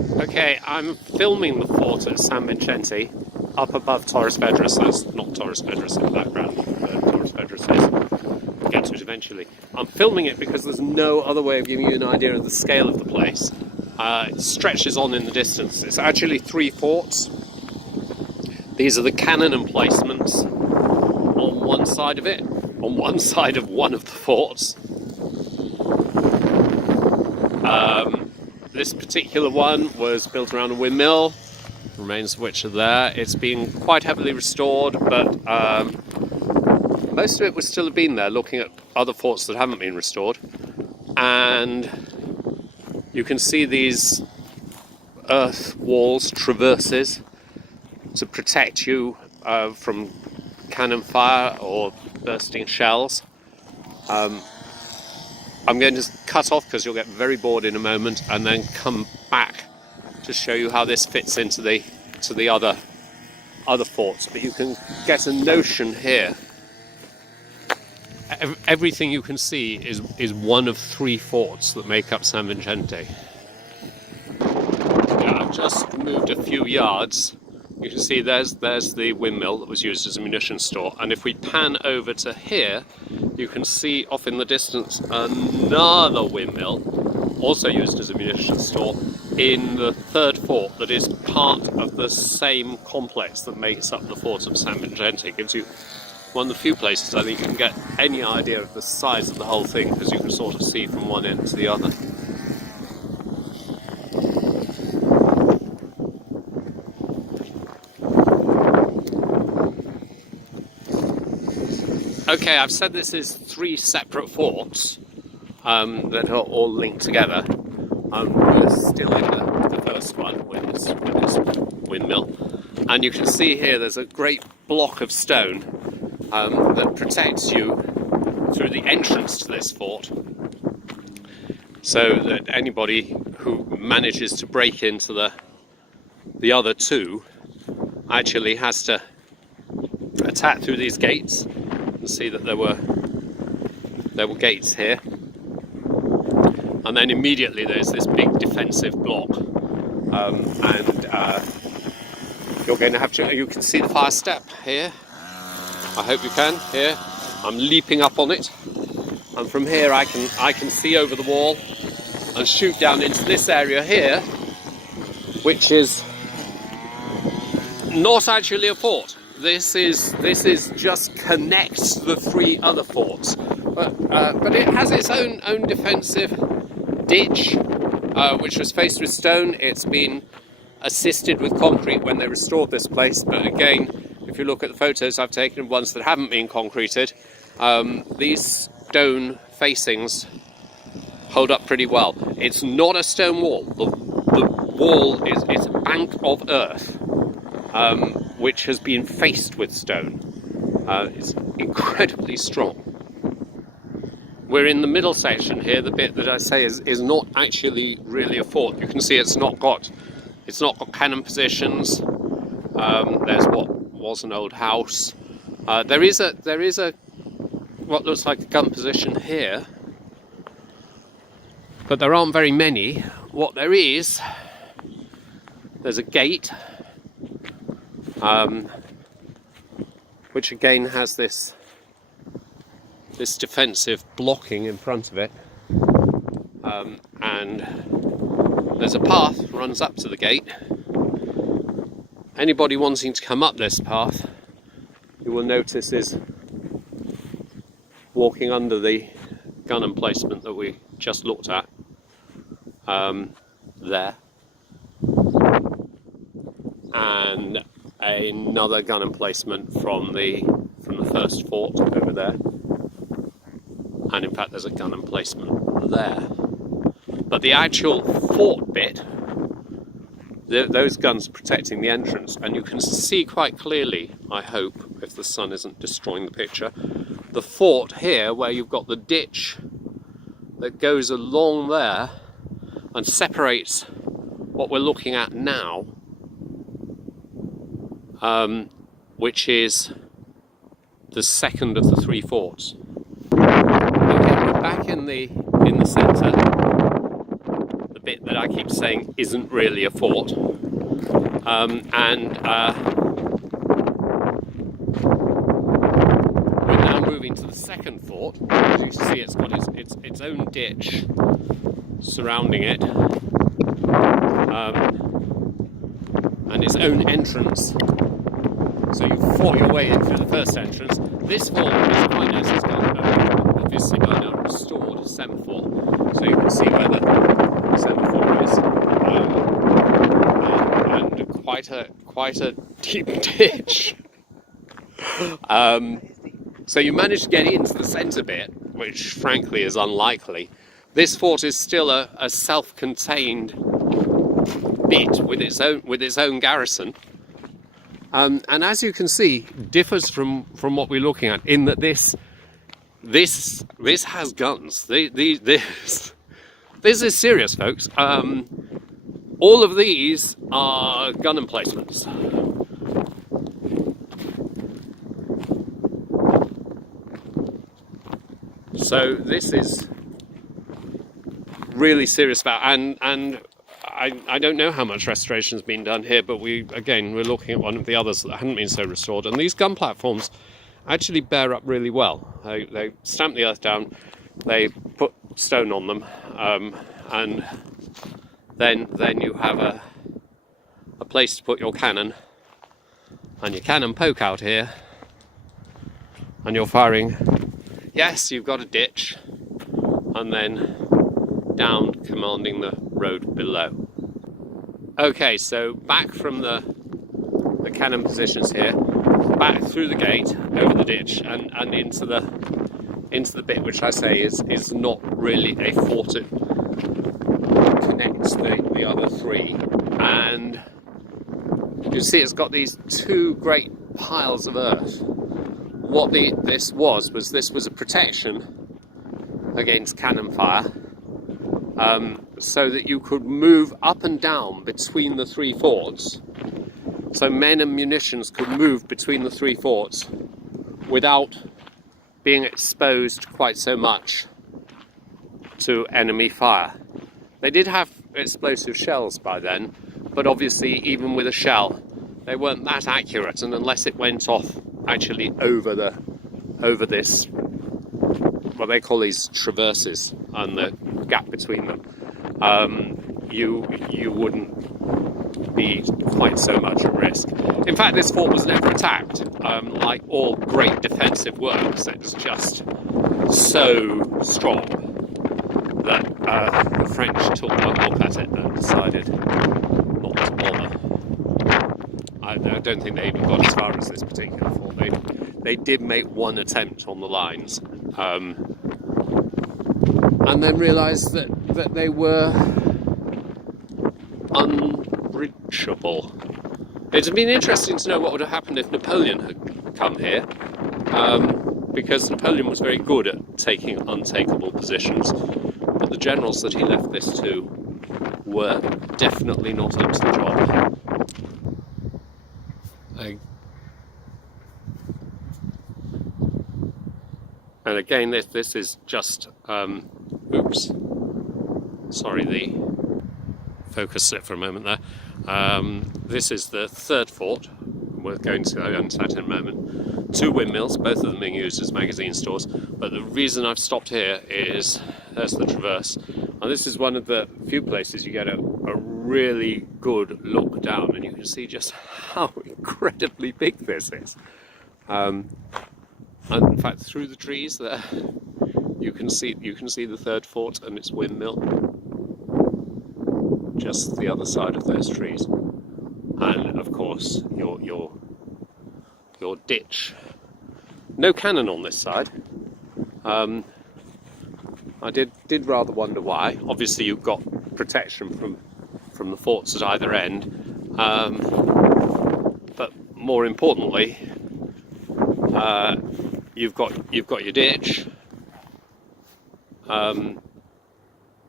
Okay, I'm filming the fort at San Vicente up above Torres Vedras. That's not Torres Vedras in the background, but Torres Vedras is. We'll get to it eventually. I'm filming it because there's no other way of giving you an idea of the scale of the place. It stretches on in the distance. It's actually 3 forts. These are the cannon emplacements on one side of it, on one side of one of the forts. This particular one was built around a windmill, remains of which are there. It's been quite heavily restored, but most of it would still have been there, looking at other forts that haven't been restored. And you can see these earth walls, traverses, to protect you from cannon fire or bursting shells. I'm going to cut off because you'll get very bored in a moment, and then come back to show you how this fits into the other forts. But you can get a notion here. Everything you can see is one of 3 forts that make up San Vicente. I've just moved a few yards. You can see there's the windmill that was used as a munition store, and if we pan over to here, you can see off in the distance another windmill, also used as a munition store, in the 3rd fort that is part of the same complex that makes up the fort of San Vicente. It gives you one of the few places I think you can get any idea of the size of the whole thing, because you can sort of see from one end to the other. Okay, I've said this is 3 separate forts that are all linked together. We're still in the first one with this windmill. And you can see here there's a great block of stone that protects you through the entrance to this fort, so that anybody who manages to break into the other 2 actually has to attack through these gates. See that there were gates here, and then immediately there's this big defensive block, and you're going to have to. You can see the fire step here. I hope you can. Here, I'm leaping up on it, and from here I can see over the wall and shoot down into this area here, which is not actually a fort. This is just connects the 3 other forts, but it has its own defensive ditch, which was faced with stone. It's been assisted with concrete when they restored this place, but again, if you look at the photos I've taken, ones that haven't been concreted, these stone facings hold up pretty well. It's not a stone wall. The wall is a bank of earth, which has been faced with stone. It's incredibly strong. We're in the middle section here, the bit that I say is not actually really a fort. You can see it's not got cannon positions. There's what was an old house. There is a what looks like a gun position here, but there aren't very many. What there is, there's a gate, which again has this defensive blocking in front of it, and there's a path that runs up to the gate. Anybody wanting to come up this path, you will notice, is walking under the gun emplacement that we just looked at there, and another gun emplacement from the 1st fort over there, and in fact there's a gun emplacement there. But the actual fort bit, those guns protecting the entrance, and you can see quite clearly, I hope, if the sun isn't destroying the picture, the fort here where you've got the ditch that goes along there and separates what we're looking at now, which is the 2nd of the 3 forts. Okay, we're back in the centre. The bit that I keep saying isn't really a fort. We're now moving to the second fort. As you can see, it's got its own ditch surrounding it, and its own entrance. So you fought your way in through the first entrance. This fort is quite nice. It's got obviously by now restored semaphore, so you can see where the semaphore is, and quite a deep ditch. So you managed to get into the centre bit, which frankly is unlikely. This fort is still a self-contained bit with its own garrison, and as you can see, differs from what we're looking at in that this has guns. This is serious, folks. All of these are gun emplacements. So this is really serious about, and I don't know how much restoration has been done here, but we're looking at one of the others that hadn't been so restored, and these gun platforms actually bear up really well. They stamp the earth down, they put stone on them, and then you have a place to put your cannon, and your cannon poke out here, and you're firing. Yes, you've got a ditch, and then down commanding the road below. Okay, so back from the cannon positions here, back through the gate, over the ditch, and into the bit which I say is not really a fort. It connects the other three, and you see it's got these two great piles of earth. What this was a protection against cannon fire, so that you could move up and down between the three forts. So men and munitions could move between the three forts without being exposed quite so much to enemy fire. They did have explosive shells by then, but obviously even with a shell, they weren't that accurate, and unless it went off actually over this, what they call these traverses, and the gap between them, you wouldn't be quite so much at risk. In fact, this fort was never attacked. Like all great defensive works, it's just so strong that the French took one look at it and decided not to bother. I don't think they even got as far as this particular fort. They did make one attempt on the lines, and then realised that they were unreachable. It would been interesting to know what would have happened if Napoleon had come here, because Napoleon was very good at taking untakeable positions, but the generals that he left this to were definitely not up to the job. And again, this is just, oops, sorry, the focus set for a moment there. This is the third fort. We're going to go into that in a moment. Two windmills, both of them being used as magazine stores, but the reason I've stopped here is there's the traverse, and this is one of the few places you get a really good look down, and you can see just how incredibly big this is. And in fact, through the trees there, you can see the third fort and its windmill just the other side of those trees, and of course your ditch. No cannon on this side. I did rather wonder why. Obviously, you've got protection from the forts at either end, but more importantly, you've got your ditch, and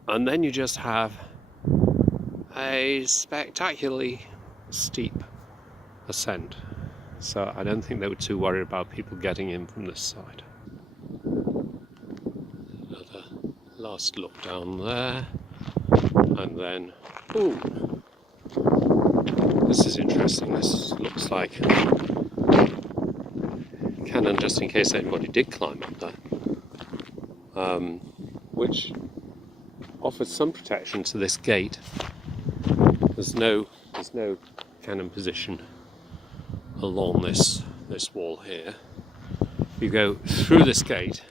then you just have a spectacularly steep ascent. So I don't think they were too worried about people getting in from this side. Another last look down there. And then, ooh, this is interesting. This looks like cannon, just in case anybody did climb up there, which offers some protection to this gate. There's no cannon position along this wall here. You go through this gate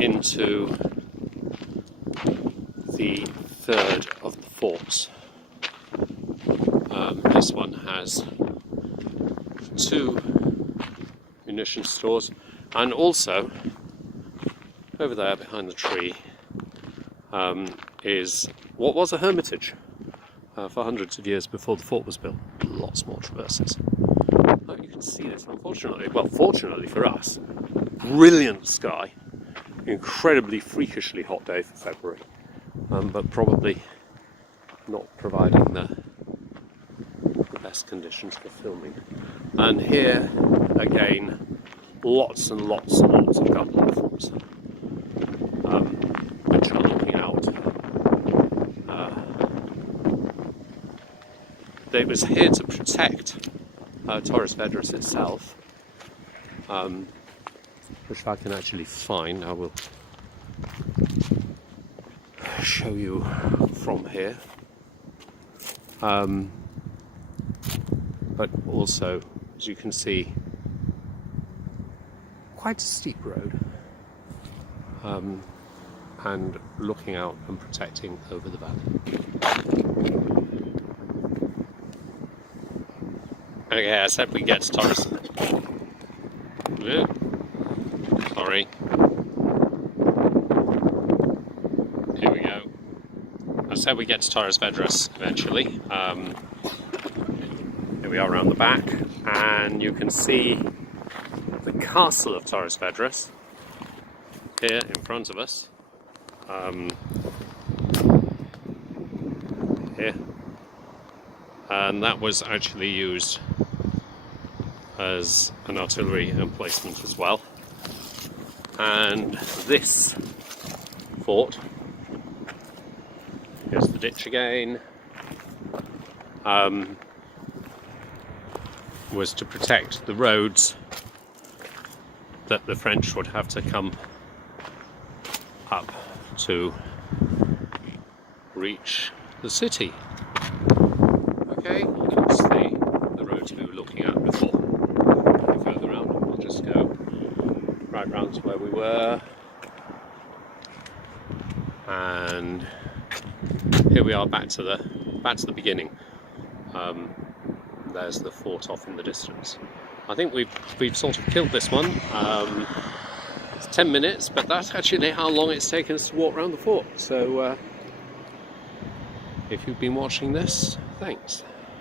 into the third of the forts. This one has 2 munition stores, and also over there behind the tree is what was a hermitage for hundreds of years before the fort was built. Lots more traverses. You can see this, unfortunately, well, fortunately for us, brilliant sky, incredibly freakishly hot day for February, but probably not providing the best conditions for filming. And here again, lots and lots and lots of gun platforms, which are looking out. It was here to protect Torres Vedras itself, which if I can actually find, I will show you from here. But also, as you can see, quite a steep road, and looking out and protecting over the valley. Okay, I said we get to Torres. Yeah. Sorry. Here we go. I said we get to Torres Vedras eventually. Here we are around the back, and you can see the castle of Torres Vedras here in front of us. Here. And that was actually used as an artillery emplacement as well. And this fort, here's the ditch again, was to protect the roads that the French would have to come up to reach the city. Okay, that's the roads we were looking at before. Further out, we'll just go right round to where we were, and here we are back to the beginning. There's the fort off in the distance. I think we've sort of killed this one. It's 10 minutes, but that's actually how long it's taken us to walk around the fort. So if you've been watching this, thanks.